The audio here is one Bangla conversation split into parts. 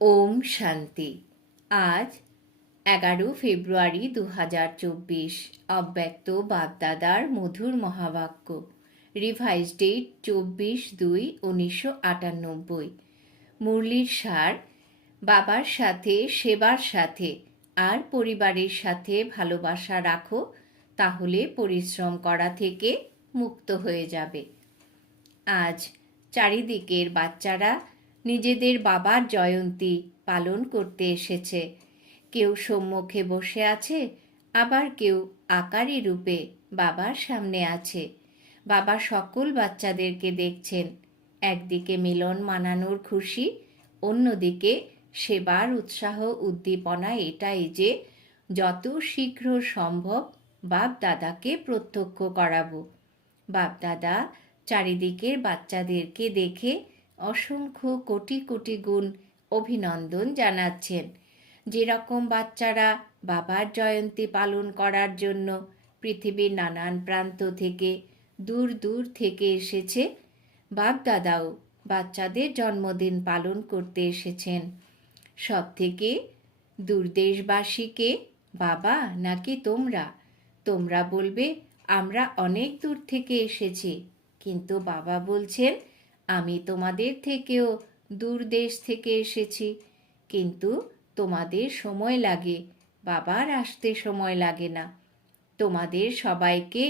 ওম শান্তি। আজ এগারো ফেব্রুয়ারি দু হাজার চব্বিশ। অব্যক্ত বাপদাদার মধুর মহাবাক্য। রিভাইজ ডেট চব্বিশ দুই উনিশশো আটানব্বই। মুরলির সার, বাবার সাথে, সেবার সাথে, আর পরিবারের সাথে ভালোবাসা রাখো, তাহলে পরিশ্রম করা থেকে মুক্ত হয়ে যাবে। আজ চারিদিকের বাচ্চারা নিজেদের বাবার জয়ন্তী পালন করতে এসেছে। কেউ সম্মুখে বসে আছে, আবার কেউ আকারী রূপে বাবার সামনে আছে। বাবা সকল বাচ্চাদেরকে দেখছেন। একদিকে মিলন মানানোর খুশি, অন্যদিকে সেবার উৎসাহ উদ্দীপনা এটাই যে যত শীঘ্র সম্ভব বাপ দাদাকে প্রত্যক্ষ করাবো। বাপদাদা চারিদিকের বাচ্চাদেরকে দেখে অসংখ্য কোটি কোটি গুণ অভিনন্দন জানাচ্ছেন। যেরকম বাচ্চারা বাবার জয়ন্তী পালন করার জন্য পৃথিবীর নানান প্রান্ত থেকে দূর দূর থেকে এসেছে, বাপদাদাও বাচ্চাদের জন্মদিন পালন করতে এসেছেন। সব থেকে দূরদেশবাসীকে বাবা নাকি তোমরা? তোমরা বলবে, আমরা অনেক দূর থেকে এসেছি। কিন্তু বাবা বলছেন আমি তোমাদের থেকেও দূর দেশ থেকে এসেছি। কিন্তু তোমাদের সময় লাগে, বাবার আসতে সময় লাগে না। তোমাদের সবাইকে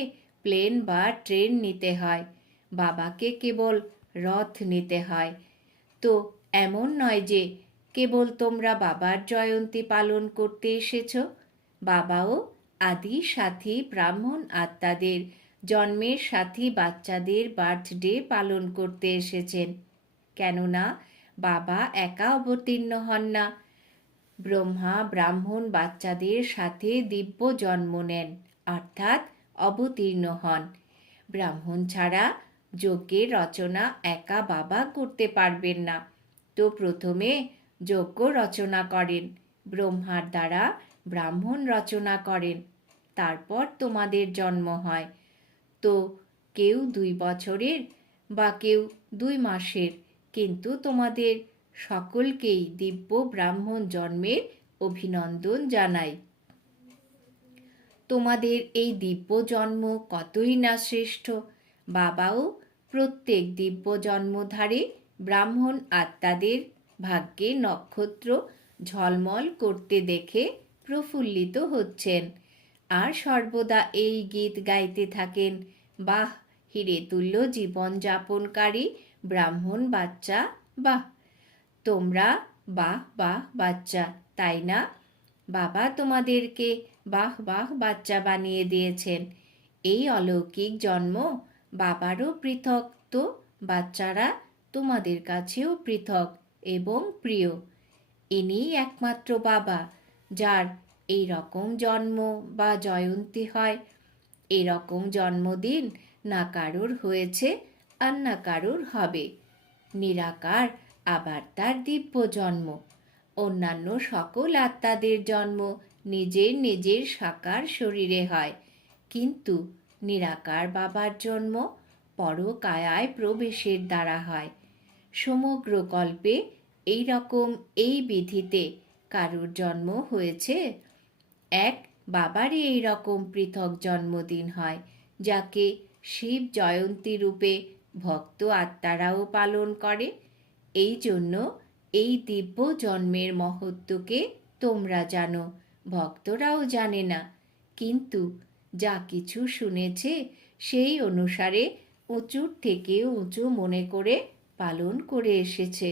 প্লেন বা ট্রেন নিতে হয়, বাবাকে কেবল রথ নিতে হয়। তো এমন নয় যে কেবল তোমরা বাবার জয়ন্তী পালন করতে এসেছ, বাবাও আদি সাথী ব্রাহ্মণ আত্মাদের জন্মের সাথী বাচ্চাদের বার্থডে পালন করতে এসেছেন। কেননা, বাবা একা অবতীর্ণ হন না। ব্রহ্মা ব্রাহ্মণ বাচ্চাদের সাথে দিব্য জন্ম নেন, অর্থাৎ অবতীর্ণ হন। ব্রাহ্মণ ছাড়া যজ্ঞের রচনা একা বাবা করতে পারবেন না। তো প্রথমে যজ্ঞ রচনা করেন, ব্রহ্মার দ্বারা ব্রাহ্মণ রচনা করেন। তারপর তোমাদের জন্ম হয়। তো কেউ দুই বছরের বা কেউ দুই মাসের। কিন্তু তোমাদের সকলকেই দিব্য ব্রাহ্মণ জন্মের অভিনন্দন জানাই। তোমাদের এই দিব্য জন্ম কতই না শ্রেষ্ঠ। বাবাও প্রত্যেক দিব্য জন্মধারে ব্রাহ্মণ আত্মাদের ভাগ্যে নক্ষত্র ঝলমল করতে দেখে প্রফুল্লিত হচ্ছেন। আর সর্বদা এই গীত গাইতে থাকেন। বাহ, হিরে তুল্য জীবনযাপনকারী ব্রাহ্মণ বাচ্চা, বাহ। তোমরা বাহ বাহ, বাচ্চা, তাই না? বাবা তোমাদেরকে বাহ বাহ, বাচ্চা বানিয়ে দিয়েছেন। এই অলৌকিক জন্ম বাবারও পৃথক তো বাচ্চারা তোমাদের কাছেও পৃথক এবং প্রিয়। ইনি একমাত্র বাবা, যার এই রকম জন্ম বা জয়ন্তী হয় এরকম জন্মদিন না কারুর হয়েছে আর না কারুর হবে। নিরাকার আবার তার দিব্য জন্ম। অন্যান্য সকল আত্মাদের জন্ম নিজের নিজের সাকার শরীরে হয়। কিন্তু নিরাকার বাবার জন্ম পরকায়ায় প্রবেশের দ্বারা হয়। সমগ্র কল্পে এই রকম এই বিধিতে কারুর জন্ম হয়েছে এক বাবারই এই রকম পৃথক জন্মদিন হয়, যাকে শিব জয়ন্তী রূপে ভক্ত আত্মারাও পালন করে। এই জন্য এই দিব্য জন্মের মহত্বকে তোমরা জানো, ভক্তরাও জানে না। কিন্তু যা কিছু শুনেছে, সেই অনুসারে উঁচুর থেকে উঁচু মনে করে পালন করে এসেছে।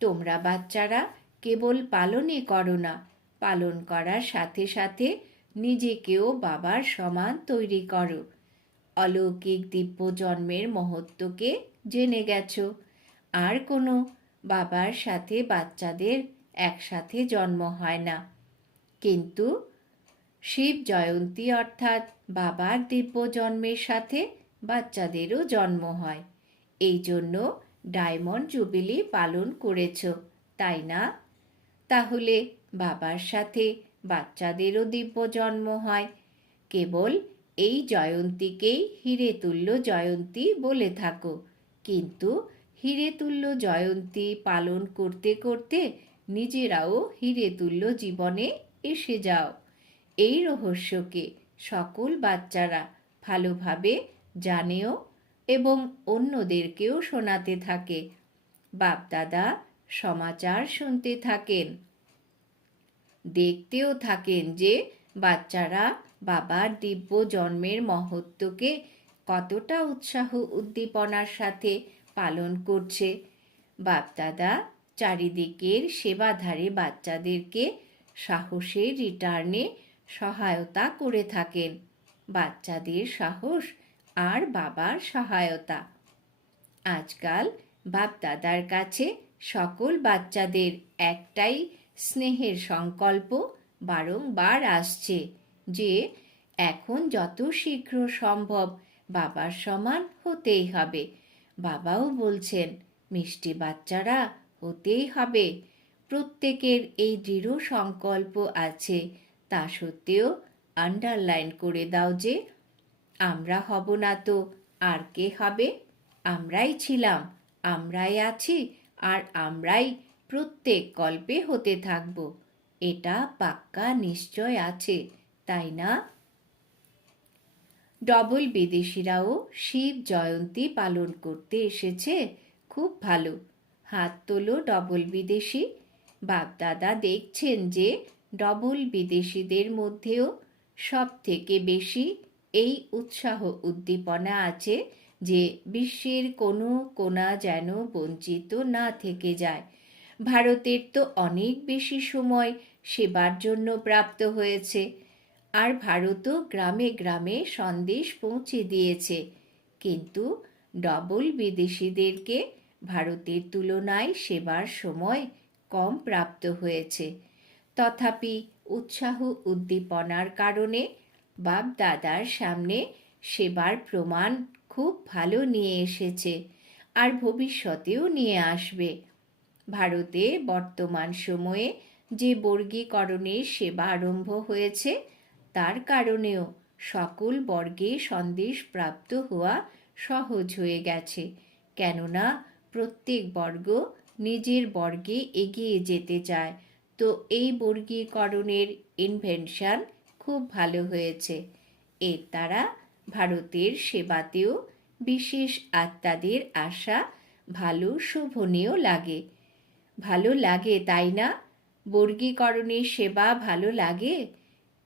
তোমরা বাচ্চারা কেবল পালনই করো না পালন করার সাথে সাথে নিজেকেও বাবার সমান তৈরি করো। অলৌকিক দিব্য জন্মের মহত্বকে জেনে গেছো। আর কোনো বাবার সাথে বাচ্চাদের একসাথে জন্ম হয় না। কিন্তু শিব জয়ন্তী অর্থাৎ বাবার দিব্য জন্মের সাথে বাচ্চাদেরও জন্ম হয়। এই জন্য ডায়মন্ড জুবিলি পালন করেছ, তাই না? তাহলে বাবার সাথে বাচ্চাদেরও দিব্য জন্ম হয়। কেবল এই জয়ন্তীকেই হিরে তুল্য জয়ন্তী বলে থাকো। কিন্তু হিরে তুল্য জয়ন্তী পালন করতে করতে নিজেরাও হিরে তুল্য জীবনে এসে যাও। এই রহস্যকে সকল বাচ্চারা ভালোভাবে জানেও এবং অন্যদেরকেও শোনাতে থাকে। বাপদাদা সমাচার শুনতে থাকেন। দেখতেও থাকেন যে বাচ্চারা বাবার দিব্য জন্মের মহত্বকে কতটা উৎসাহ উদ্দীপনার সাথে পালন করছে। বাপদাদা চারিদিকের সেবাধারে বাচ্চাদেরকে সাহসের রিটার্নে সহায়তা করে থাকেন। বাচ্চাদের সাহস আর বাবার সহায়তা। আজকাল বাপদাদার কাছে সকল বাচ্চাদের একটাই স্নেহের সংকল্প বারংবার আসছে যে এখন যত শীঘ্র সম্ভব বাবার সমান হতেই হবে। বাবাও বলছেন, মিষ্টি বাচ্চারা হতেই হবে। প্রত্যেকের এই দৃঢ় সংকল্প আছে। তা সত্ত্বেও আন্ডারলাইন করে দাও যে, আমরা হব না তো, আর কে হবে? আমরাই ছিলাম, আমরাই আছি, আর আমরাই প্রত্যেক কল্পে হতে থাকব। এটা পাক্কা নিশ্চয় আছে, তাই না? ডবল বিদেশিরাও শিব জয়ন্তী পালন করতে এসেছে, খুব ভালো। হাত তোলো ডবল বিদেশি। বাপদাদা দেখছেন যে ডবল বিদেশিদের মধ্যেও সব থেকে বেশি এই উৎসাহ উদ্দীপনা আছে যে বিশ্বের কোনো কোনা যেন বঞ্চিত না থেকে যায়। ভারতের তো অনেক বেশি সময় সেবার জন্য প্রাপ্ত হয়েছে। আর ভারতও গ্রামে গ্রামে সন্দেশ পৌঁছে দিয়েছে। কিন্তু ডবল বিদেশিদেরকে ভারতের তুলনায় সেবার সময় কম প্রাপ্ত হয়েছে। তথাপি উৎসাহ উদ্দীপনার কারণে বাপ দাদার সামনে সেবার প্রমাণ খুব ভালো নিয়ে এসেছে। আর ভবিষ্যতেও নিয়ে আসবে। ভারতে বর্তমান সময়ে যে বর্গীকরণের সেবা আরম্ভ হয়েছে, তার কারণেও সকল বর্গে সন্দেশ প্রাপ্ত হওয়া সহজ হয়ে গেছে। কেননা, প্রত্যেক বর্গ নিজের বর্গে এগিয়ে যেতে চায়। তো এই বর্গীকরণের ইনভেনশন খুব ভালো হয়েছে। এর দ্বারা ভারতের সেবাতেও বিশেষ আত্মাদের আশা, ভালো, শোভনীয় লাগে। ভালো লাগে, তাই না? বর্গীকরণের সেবা ভালো লাগে?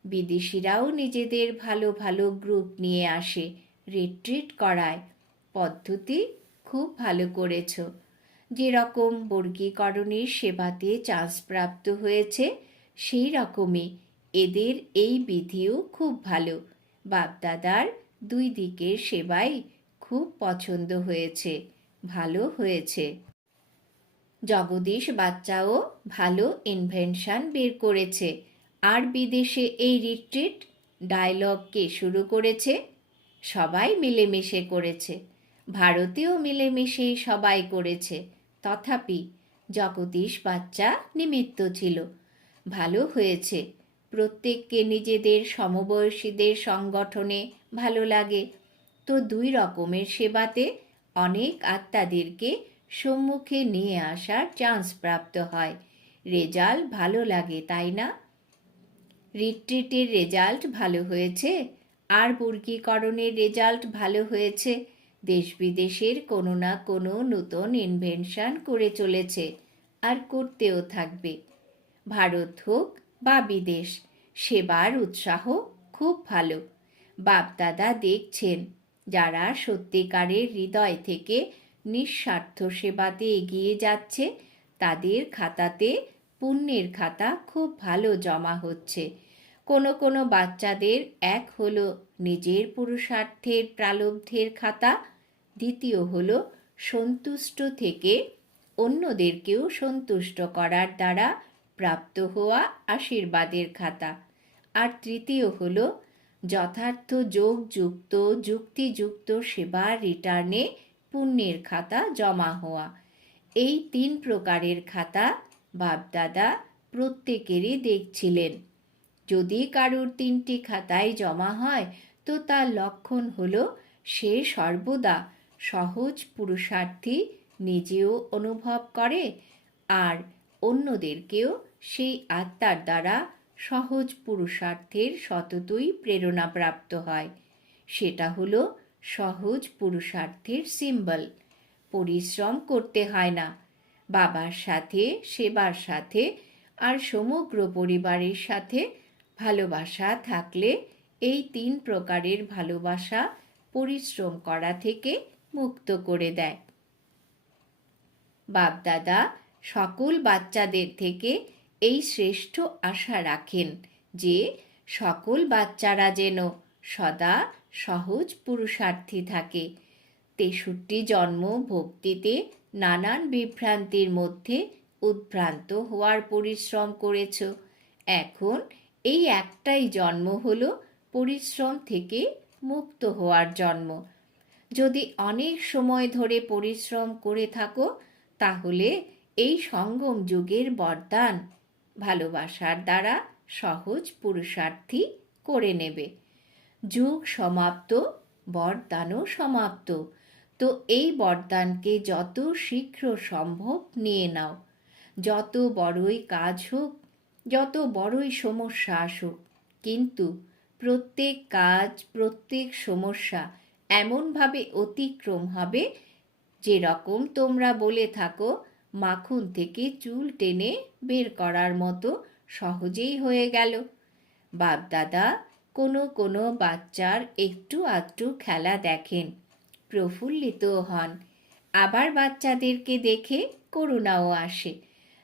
বিদেশিরাও নিজেদের ভালো ভালো গ্রুপ নিয়ে আসে, রিট্রিট করায়। পদ্ধতি খুব ভালো করেছ। যেরকম বর্গীকরণের সেবাতে চান্স প্রাপ্ত হয়েছে, সেই রকমই। এদের এই বিধিও খুব ভালো। বাপদাদার দুই দিকের সেবাই খুব পছন্দ হয়েছে, ভালো হয়েছে। জগদীশ বাচ্চাও ভালো ইনভেনশন বের করেছে। আর বিদেশে এই রিট্রিট ডায়লগকে শুরু করেছে? সবাই মিলেমিশে করেছে। ভারতেও মিলেমিশে সবাই করেছে। তথাপি জগদীশ বাচ্চা নিমিত্ত ছিল। ভালো হয়েছে। প্রত্যেককে নিজেদের সমবয়সীদের সংগঠনে ভালো লাগে। তো দুই রকমের সেবাতে অনেক আত্মাদেরকে সম্মুখে নিয়ে আসার চান্স প্রাপ্ত হয়। রেজাল্ট ভালো লাগে, তাই না? রিট্রিটের রেজাল্ট ভালো হয়েছে? আর বর্গীকরণের রেজাল্ট ভালো হয়েছে? দেশ বিদেশের কোনো না কোনো নতুন ইনভেনশন করে চলেছে। আর করতেও থাকবে। ভারত হোক বা বিদেশ, সেবার উৎসাহ খুব ভালো। বাপদাদা দেখছেন, যারা সত্যিকারের হৃদয় থেকে নিঃস্বার্থ সেবাতে এগিয়ে যাচ্ছে। তাদের খাতাতে পুণ্যের খাতা খুব ভালো জমা হচ্ছে। কোনো কোনো বাচ্চাদের এক হলো নিজের পুরুষার্থের প্রালব্ধের খাতা, দ্বিতীয় হলো সন্তুষ্ট থেকে অন্যদেরকেও সন্তুষ্ট করার দ্বারা প্রাপ্ত হওয়া আশীর্বাদের খাতা। আর তৃতীয় হলো যথার্থ যোগযুক্ত, যুক্তিযুক্ত সেবার রিটার্নে পুণ্যের খাতা জমা হওয়া। এই তিন প্রকারের খাতা বাপদাদা প্রত্যেকেরই দেখছিলেন। যদি কারুর তিনটি খাতায় জমা হয়, তো তার লক্ষণ হল সে সর্বদা সহজ পুরুষার্থী নিজেও অনুভব করে আর অন্যদেরকেও সেই আত্মার দ্বারা সহজ পুরুষার্থের সততই প্রেরণাপ্রাপ্ত হয়। সেটা হলো সহজ পুরুষার্থের সিম্বল পরিশ্রম করতে হয় না। বাবার সাথে, সেবার সাথে আর সমগ্র পরিবারের সাথে ভালোবাসা থাকলে এই তিন প্রকারের ভালোবাসা পরিশ্রম করা থেকে মুক্ত করে দেয়। বাপদাদা সকল বাচ্চাদের থেকে এই শ্রেষ্ঠ আশা রাখেন যে সকল বাচ্চারা যেন সদা সহজ পুরুষার্থী থাকে। তেষট্টি জন্ম ভক্তিতে নানান বিভ্রান্তির মধ্যে উদ্ভ্রান্ত হওয়ার পরিশ্রম করেছ। এখন এই একটাই জন্ম হলো পরিশ্রম থেকে মুক্ত হওয়ার জন্ম। যদি অনেক সময় ধরে পরিশ্রম করে থাকো, তাহলে এই সঙ্গম যুগের বরদান ভালোবাসার দ্বারা সহজ পুরুষার্থী করে নেবে। যুগ সমাপ্ত, বরদানও সমাপ্ত। তো এই বরদানকে যত শীঘ্র সম্ভব নিয়ে নাও। যত বড়ই কাজ হোক, যত বড়ই সমস্যা আসুক, কিন্তু প্রত্যেক কাজ, প্রত্যেক সমস্যা এমনভাবে অতিক্রম হবে যেরকম তোমরা বলে থাকো, মাখন থেকে চুল টেনে বের করার মতো সহজেই হয়ে গেল। বাপদাদা কোনো কোনো বাচ্চার একটু আধটু খেলা দেখেন, প্রফুল্লিত হন। আবার বাচ্চাদেরকে দেখে করুণাও আসে।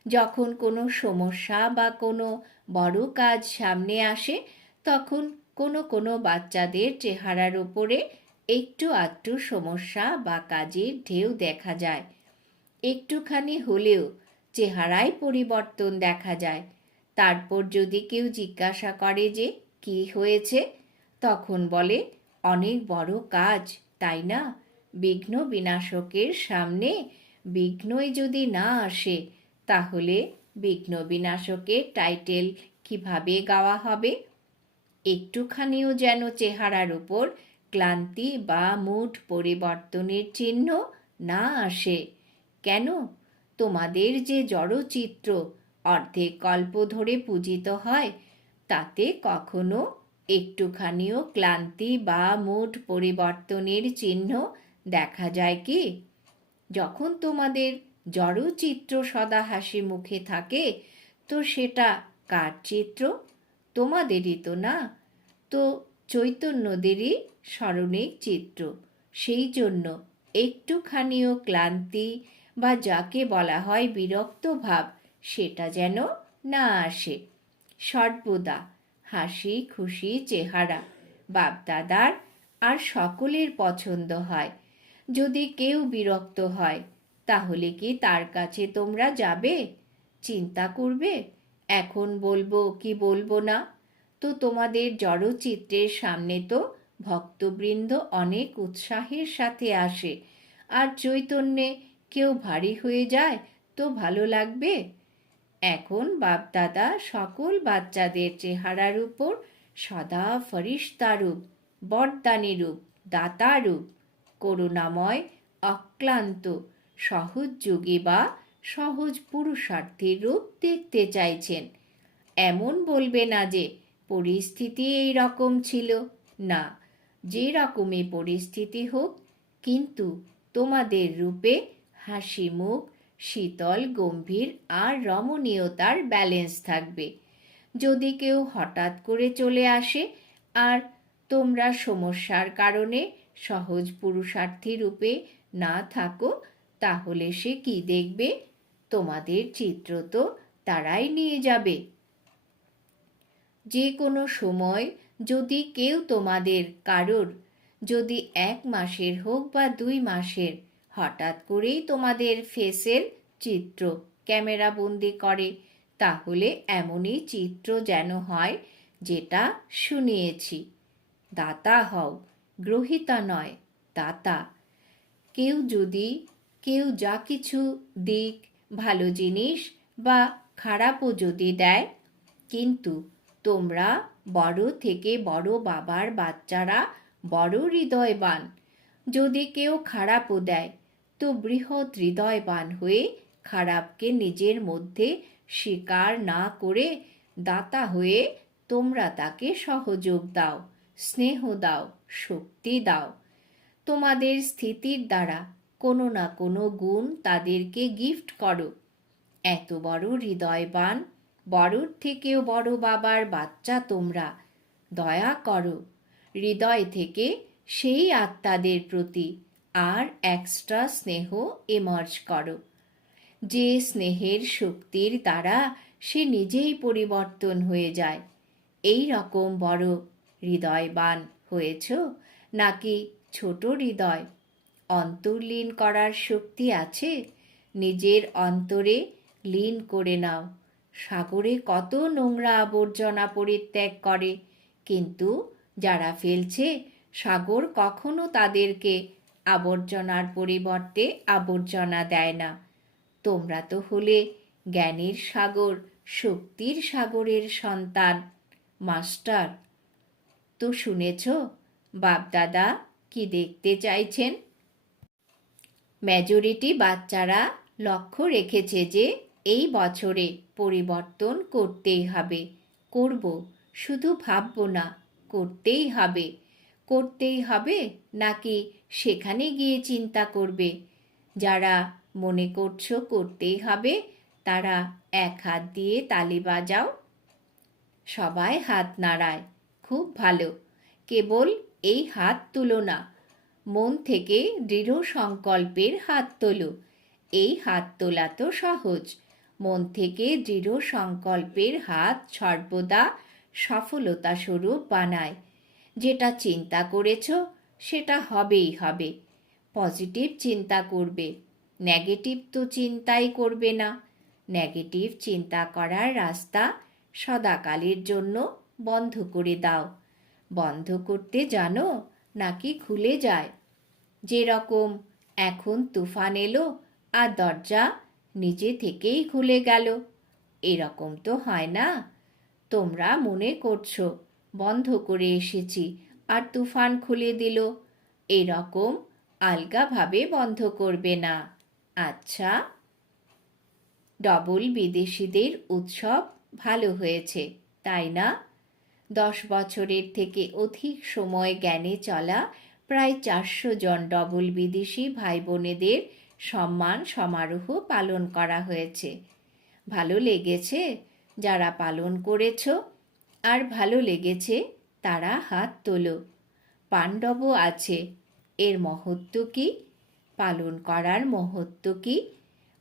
যখন কোনো সমস্যা বা কোনো বড় কাজ সামনে আসে, তখন কোনো কোনো বাচ্চাদের চেহারার ওপরে একটু আধটু সমস্যা বা কাজের ঢেউ দেখা যায়। একটুখানি হলেও চেহারায় পরিবর্তন দেখা যায়। তারপর যদি কেউ জিজ্ঞাসা করে যে কি হয়েছে? তখন বলে, অনেক বড় কাজ, তাই না? বিঘ্ন বিনাশকের সামনে বিঘ্নই যদি না আসে, তাহলে বিঘ্ন বিনাশকের টাইটেল কীভাবে গাওয়া হবে? একটুখানিও যেন চেহারার উপর ক্লান্তি বা মুড পরিবর্তনের চিহ্ন না আসে। কেন? তোমাদের যে জড়চিত্র, অর্ধেক কল্প ধরে পূজিত হয় তাতে কখনো একটুখানিও ক্লান্তি বা মুড পরিবর্তনের চিহ্ন দেখা যায় কি? যখন তোমাদের জড়চিত্র সদা হাসি মুখে থাকে, তো সেটা কার চিত্র? তোমাদেরই তো না। তো চৈতন্যদেরই স্মরণিক চিত্র। সেই জন্য একটুখানিও ক্লান্তি বা যাকে বলা হয় বিরক্ত ভাব, সেটা যেন না আসে। সর্বদা হাসি, খুশি, চেহারা। বাপদাদার আর সকলের পছন্দ হয়। যদি কেউ বিরক্ত হয়, তাহলে কি তার কাছে তোমরা যাবে? চিন্তা করবে? এখন বলব কি বলব না? তো তোমাদের জড়চিত্রের সামনে তো ভক্তবৃন্দ অনেক উৎসাহের সাথে আসে। আর চৈতন্যে কেউ ভারী হয়ে যায় তো ভালো লাগবে? এখন বাপদাদা সকল বাচ্চাদের চেহারার উপর সদা ফরিস্তারূপ বরদানী রূপ দাতা রূপ করুণাময়, অক্লান্ত সহজযোগী বা সহজ পুরুষার্থীর রূপ দেখতে চাইছেন। এমন বলবে না যে পরিস্থিতি এই রকম ছিল। না, যে রকমই পরিস্থিতি হোক, কিন্তু তোমাদের রূপে হাসি মুখ শীতল, গম্ভীর আর রমণীয়তার ব্যালেন্স থাকবে। যদি কেউ হঠাৎ করে চলে আসে, আর তোমরা সমস্যার কারণে সহজ পুরুষার্থী রূপে না থাকো, তাহলে সে কি দেখবে? তোমাদের চিত্র তো তারাই নিয়ে যাবে। যে কোনো সময় যদি কেউ তোমাদের, কারোর, যদি এক মাসের হোক বা দুই মাসের হঠাৎ করেই তোমাদের ফেসের চিত্র ক্যামেরা বন্দি করে। তাহলে এমনই চিত্র যেন হয় যেটা শুনিয়েছি। দাতা হও, গ্রহিতা নয়, দাতা। কেউ যদি, কেউ যা কিছু দিক, ভালো জিনিস বা খারাপও যদি দেয়, কিন্তু তোমরা বড় থেকে বড় বাবার বাচ্চারা বড় হৃদয়বান। যদি কেউ খারাপও দেয় তো বৃহৎ হৃদয়বান হয়ে খারাপকে নিজের মধ্যে স্বীকার না করে দাতা হয়ে তোমরা তাকে সহযোগ দাও, স্নেহ দাও, শক্তি দাও। তোমাদের স্থিতির দ্বারা কোনো না কোনো গুণ তাদেরকে গিফট করো। এত বড় হৃদয়বান, বড়র থেকেও বড় বাবার বাচ্চা তোমরা, দয়া করো। হৃদয় থেকে সেই আত্মাদের প্রতি আর এক্সট্রা স্নেহ এমার্জ করো। যে স্নেহের শক্তির দ্বারা সে নিজেই পরিবর্তন হয়ে যায়। এই রকম বড় হৃদয়বান হয়েছ নাকি ছোট হৃদয়? অন্তর্লীন করার শক্তি আছে? নিজের অন্তরে লীন করে নাও। সাগরে কত নোংরা আবর্জনা পরিত্যাগ করে। কিন্তু যারা ফেলছে, সাগর কখনো তাদেরকে আবর্জনার পরিবর্তে আবর্জনা দেয় না। তোমরা তো হলে জ্ঞানের সাগর, শক্তির সাগরের সন্তান, মাস্টার। তো শুনেছ, বাপদাদা কি দেখতে চাইছেন? মেজরিটি বাচ্চারা লক্ষ্য রেখেছে যে এই বছরে পরিবর্তন করতেই হবে। করব, শুধু ভাববো না, করতেই হবে। করতেই হবে নাকি সেখানে গিয়ে চিন্তা করবে? যারা মনে করছ করতেই হবে, তারা এক হাত দিয়ে তালি বাজাও। সবাই হাত নাড়ায়, খুব ভালো। কেবল এই হাত তুলো না, মন থেকে দৃঢ় সংকল্পের হাত তোলো। এই হাত তোলা তো সহজ, মন থেকে দৃঢ় সংকল্পের হাত সর্বদা সফলতা স্বরূপ বানায়। যেটা চিন্তা করেছ, সেটা হবেই হবে। পজিটিভ চিন্তা করবে। নেগেটিভ তো চিন্তাই করবে না। নেগেটিভ চিন্তা করার রাস্তা সদাকালের জন্য বন্ধ করে দাও। বন্ধ করতে জানো, নাকি খুলে যায়? যেরকম এখন তুফান এলো আর দরজা নিজে থেকেই খুলে গেল, এরকম তো হয় না। তোমরা মনে করছ বন্ধ করে এসেছি। আর তুফান খুলে দিল। এরকম আলগাভাবে বন্ধ করবে না। আচ্ছা। ডবল বিদেশিদের উৎসব ভালো হয়েছে, তাই না? দশ বছরের থেকে অধিক সময় জ্ঞানে চলা প্রায় চারশো জন ডবল বিদেশি ভাই বোনেদের সম্মান সমারোহ পালন করা হয়েছে। ভালো লেগেছে যারা পালন করেছ আর ভালো লেগেছে, তারা হাত তোলো। পাণ্ডবও আছে, এর মহত্ব কি? পালন করার মহত্ব কি?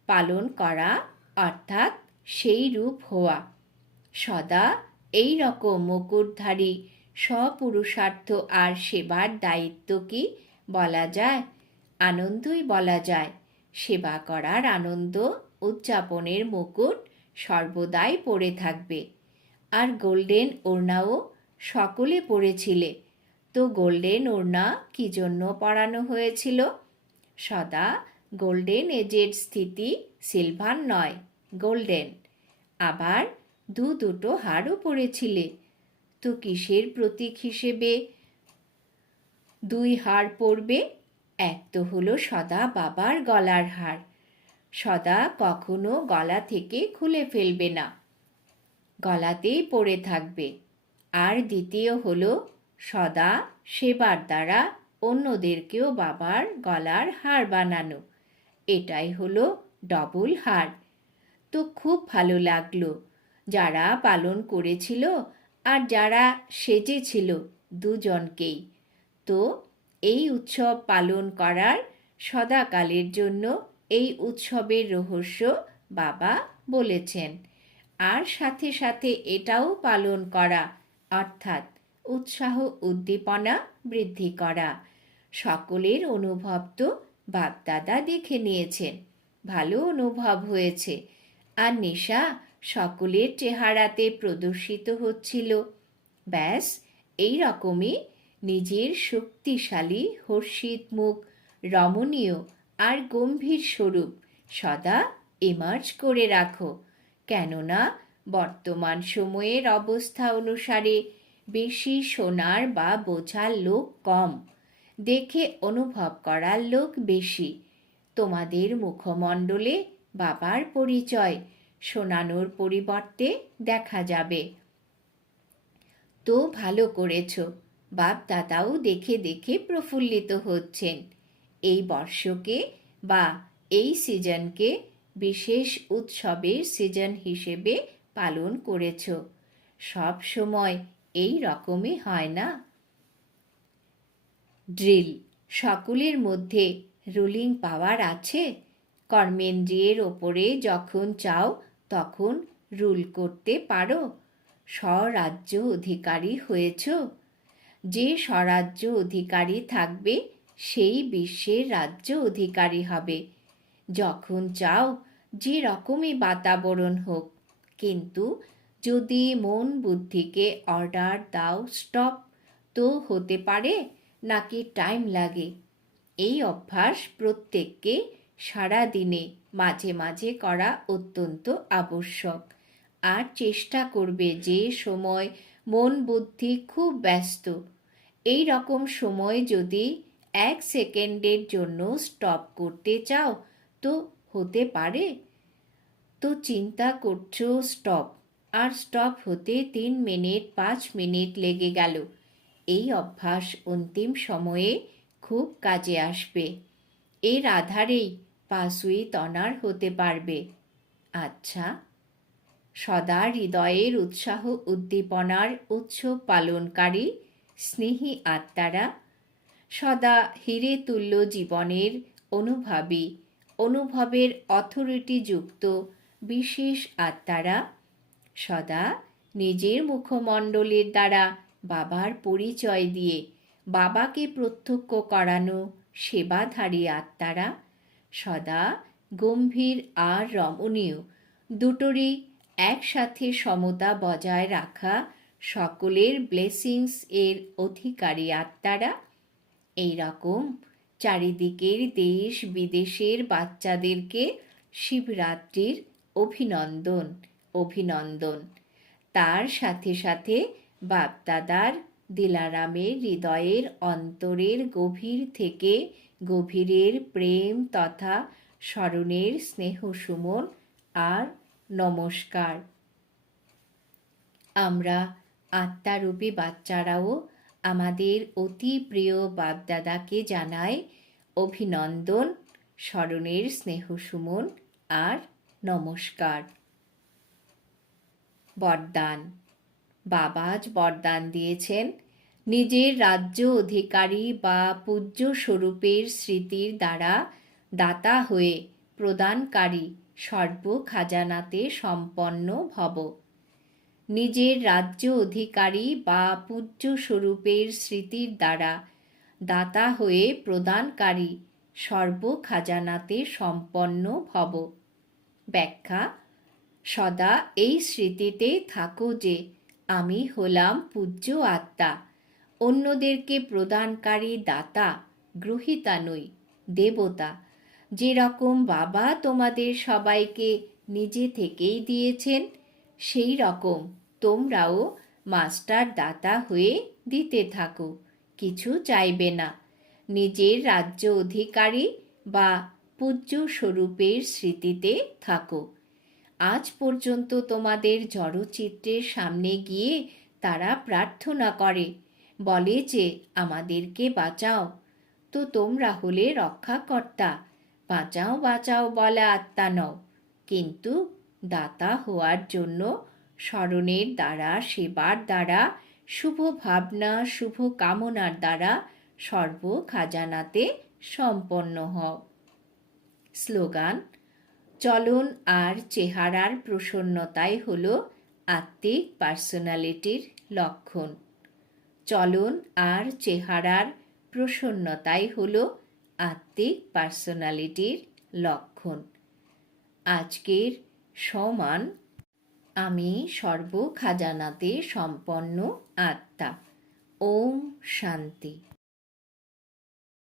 পালন করা অর্থাৎ সেই রূপ হওয়া। সদা এই রকম মুকুটধারী, স্বপুরুষার্থ আর সেবার দায়িত্ব কি বলা যায়? আনন্দই বলা যায়, সেবা করার আনন্দ উদযাপনের মুকুট সর্বদাই পড়ে থাকবে। আর গোল্ডেন ওড়নাও সকলে পড়েছিলে। তো গোল্ডেন ওড়না কি জন্য পরানো হয়েছিল? সদা গোল্ডেন এজের স্থিতি সিলভার নয়, গোল্ডেন। আবার দু দুটো হারও পড়েছিলে। তো কিসের প্রতীক হিসেবে দুই হার পড়বে? এক তো হলো সদা বাবার গলার হার। সদা কখনো গলা থেকে খুলে ফেলবে না। গলাতেই পড়ে থাকবে। আর দ্বিতীয় হল, সদা সেবার দ্বারা অন্যদেরকেও বাবার গলার হার বানানো। এটাই হলো ডবল হার। তো খুব ভালো লাগল। যারা পালন করেছিল আর যারা সেজেছিল দুজনকেই। তো এই উৎসব পালন করার সদাকালের জন্য এই উৎসবের রহস্য বাবা বলেছেন। আর সাথে সাথে এটাও পালন করা, অর্থাৎ উৎসাহ উদ্দীপনা বৃদ্ধি করা। সকলের অনুভব তো বাপদাদা দেখে নিয়েছেন, ভালো অনুভব হয়েছে। আর নেশা সকলের চেহারাতে প্রদর্শিত হচ্ছিল। ব্যাস, এই রকমই নিজের শক্তিশালী, হর্ষিত মুখ, রমণীয় আর গম্ভীর স্বরূপ সদা এমার্জ করে রাখো। কেননা বর্তমান সময়ের অবস্থা অনুসারে বেশি শোনার বা বোঝার লোক কম। দেখে অনুভব করার লোক বেশি। তোমাদের মুখমণ্ডলে বাবার পরিচয় শোনানোর পরিবর্তে দেখা যাবে। তো ভালো করেছ বাপ দাদাও দেখে দেখে প্রফুল্লিত হচ্ছেন। এই বর্ষকে বা এই সিজনকে বিশেষ উৎসবের সিজন হিসেবে পালন করেছ। সব সময় এই রকমই হয় না? ড্রিল, সকলের মধ্যে রুলিং পাওয়ার আছে? কর্মেন্দ্রিয়ের ওপরে যখন চাও তখন রুল করতে পারো। স্বরাজ্য অধিকারী হয়েছ। যে স্বরাজ্য অধিকারী থাকবে সেই বিশ্বের রাজ্য অধিকারী হবে। যখন চাও যে রকমই বাতাবরণ হোক, কিন্তু যদি মন বুদ্ধিকে অর্ডার দাও স্টপ, তো হতে পারে নাকি টাইম লাগে। এই অভ্যাস প্রত্যেককে সারা দিনে মাঝে মাঝে করা অত্যন্ত আবশ্যক। আর চেষ্টা করবে যে সময় মন বুদ্ধি খুব ব্যস্ত। এই রকম সময় যদি এক সেকেন্ডের জন্য স্টপ করতে চাও, তো হতে পারে? তো চিন্তা করছ, স্টপ। আর স্টপ হতে তিন মিনিট, পাঁচ মিনিট লেগে গেল। এই অভ্যাস অন্তিম সময়ে খুব কাজে আসবে। এর আধারেই পাশুই তনার হতে পারবে। আচ্ছা। সদা হৃদয়ের উৎসাহ উদ্দীপনার উৎসব পালনকারী স্নেহী আত্মারা সদা হিরে তুল্য জীবনের অনুভাবী। অনুভবের অথরিটিযুক্ত বিশেষ আত্মারা সদা নিজের মুখমণ্ডলের দ্বারা বাবার পরিচয় দিয়ে বাবাকে প্রত্যক্ষ করানো সেবাধারী আত্মারা সদা গম্ভীর আর রমণীয়। দুটোরই একসাথে সমতা বজায় রাখা সকলের ব্লেসিংস এর অধিকারী আত্মারা। এই রকম চারিদিকের দেশ বিদেশের বাচ্চাদেরকে শিবরাত্রির অভিনন্দন অভিনন্দন। তার সাথে সাথে বাপদাদার দিলারামের হৃদয়ের অন্তরের গভীর থেকে গভীরের প্রেম তথা স্মরণের স্নেহ সুমন আর নমস্কার। আমরা আত্মারূপী বাচ্চারাও আমাদের অতি প্রিয় বাপদাদাকে জানায় অভিনন্দন, স্মরণের স্নেহ সুমন আর নমস্কার। বরদান। বাবাজ বরদান দিয়েছেন। নিজের রাজ্য অধিকারী বা পূজ্য স্বরূপের স্মৃতির দ্বারা দাতা হয়ে প্রদানকারী সর্ব খাজানাতে সম্পন্ন ভব। নিজের রাজ্য অধিকারী বা পূজ্য স্বরূপের স্মৃতির দ্বারা দাতা হয়ে প্রদানকারী সর্ব খাজানাতে সম্পন্ন ভব। ব্যাখ্যা, সদা এই স্মৃতিতে থাকো যে আমি হলাম পূজ্য আত্মা, অন্যদেরকে প্রদানকারী দাতা, গ্রহিতা নই, দেবতা। যেরকম বাবা তোমাদের সবাইকে নিজে থেকেই দিয়েছেন, সেই রকম তোমরাও মাস্টার দাতা হয়ে দিতে থাকো, কিছু চাইবে না। নিজের রাজ্য অধিকারী বা পূজ্য স্বরূপের স্মৃতিতে থাকো। আজ পর্যন্ত তোমাদের জড়চিত্রের সামনে গিয়ে তারা প্রার্থনা করে, বলে যে আমাদেরকে বাঁচাও। তো তোমরা হলে রক্ষাকর্তা, বাঁচাও বাঁচাও বলে আত্মা নও। কিন্তু দাতা হওয়ার জন্য স্মরণের দ্বারা, সেবার দ্বারা, শুভ ভাবনা, শুভ কামনার দ্বারা সর্ব খাজানাতে সম্পন্ন হও। স্লোগান, চলন আর চেহারার প্রসন্নতাই হল আত্মিক পার্সোনালিটির লক্ষণ। চলন আর চেহারার প্রসন্নতাই হল আত্মিক পার্সোনালিটির লক্ষণ। আজকের সমান আমি সর্ব খাজানাতে সম্পন্ন আত্মা। ওম শান্তি।